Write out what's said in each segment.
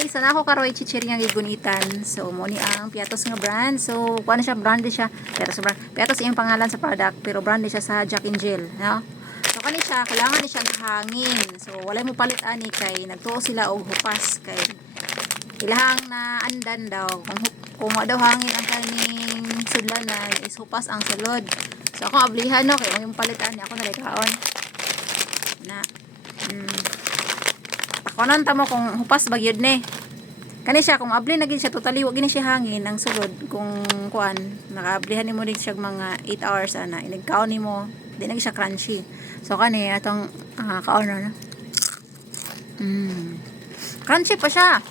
guys, sana ako karoy chichiri nga gigunitan. So mo ni ang Piatos nga brand. So kuha na siya brand siya. Sa brand, Piatos iyang pangalan sa product, pero brand siya sa Jack and Jill, no? So kani siya, kailangan ni siya hangin. So walay mo palit ani kay nagtuo sila og hupas kay ilahang na andan daw kung kung daw hangin ang kaning sudlanan is hupas ang sulod. So ako ablihan no kay yung palitan ni ako na kaon. Na. Mm. Takonan ta mo kung hupas ba ni. Kani siya kung abli na gyud siya totally wa gini siya hangin ang sulod kung kuan nakaablihan nimo din siya mga 8 hours ana inigkaon nimo di na siya crunchy. So kani atong ah, kaon na. Mm. Crunchy pa siya.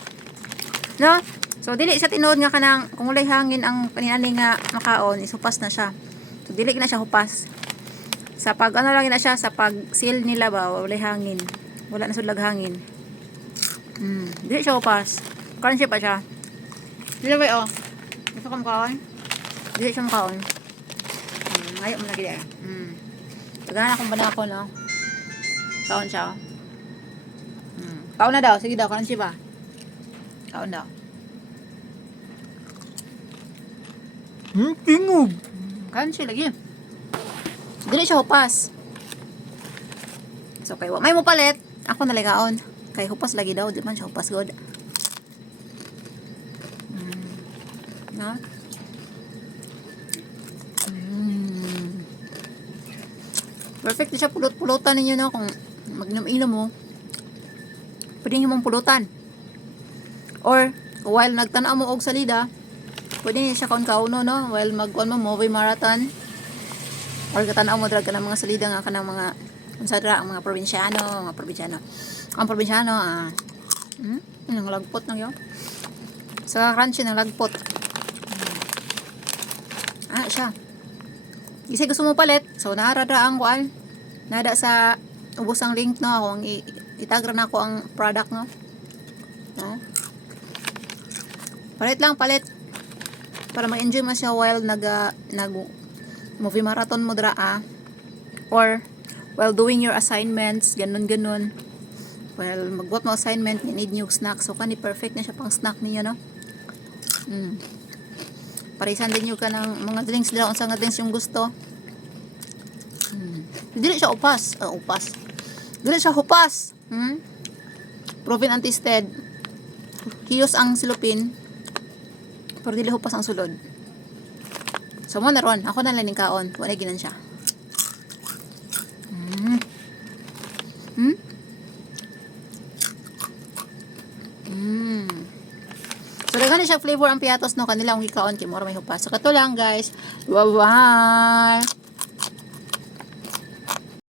No? So dili sa tinuod nga kanang kung walay hangin ang kaninani nga makaon isupas na siya. So dili na siya hupas. Sa pag ano lang na siya sa pag seal nila ba walay hangin. Wala na sulag hangin. Mm, dili siya hupas. Crunchy pa siya. Dili ba oh? Gusto ka makaon? Dili siya makaon. Mm, ngayon mo na gila. Mm. Tagahan akong banako no. Kaon siya. oh. Mm. Kaon na daw, sige daw, crunchy ba? Kaon daw. Hmm, tingog. Crunchy lagi. Dili siya hupas. So kay wa may mo palit, ako naligaon. Kay hupas lagi daw, di man siya hupas god. Mm. No? Mm. Perfect siya pulot-pulutan ninyo no kung magnom-inom mo. Pwede niyo mong pulutan. Or while nagtanaw mo og salida, pwede niya siya kaon kauno no while magkuan mo movie marathon or katanaw mo drag ka ng mga salida nga kanang mga unsa ang mga probinsyano mga probinsyano ang probinsyano ah hmm? yung lagpot nang yun? Sa crunchy ng lagpot. Hmm. ah siya. Kasi gusto mo palit. So naarada ang kuan nada sa ubos ang link no? Ako ang i- itagra na ako ang product no? No? Palit lang palit. Para ma-enjoy mo siya while nag ah, nag movie marathon mo dra ah. or while doing your assignments ganun ganun while magbuhat mo assignment you need new snack so kani perfect na siya pang snack ninyo no mm. parisan din nyo ka ng mga drinks dila unsa nga drinks yung gusto mm. dili siya upas ah, upas dili siya hupas hmm? proven and tested hiyos ang silupin pero dili hupas ang sulod. So mo na ron, ako na lang kaon, wala ginan siya. Mm. Hmm? Mm. So daghan siya flavor ang piatos no kanila ang gikaon kay mura may hupas. So kato lang guys. Bye-bye.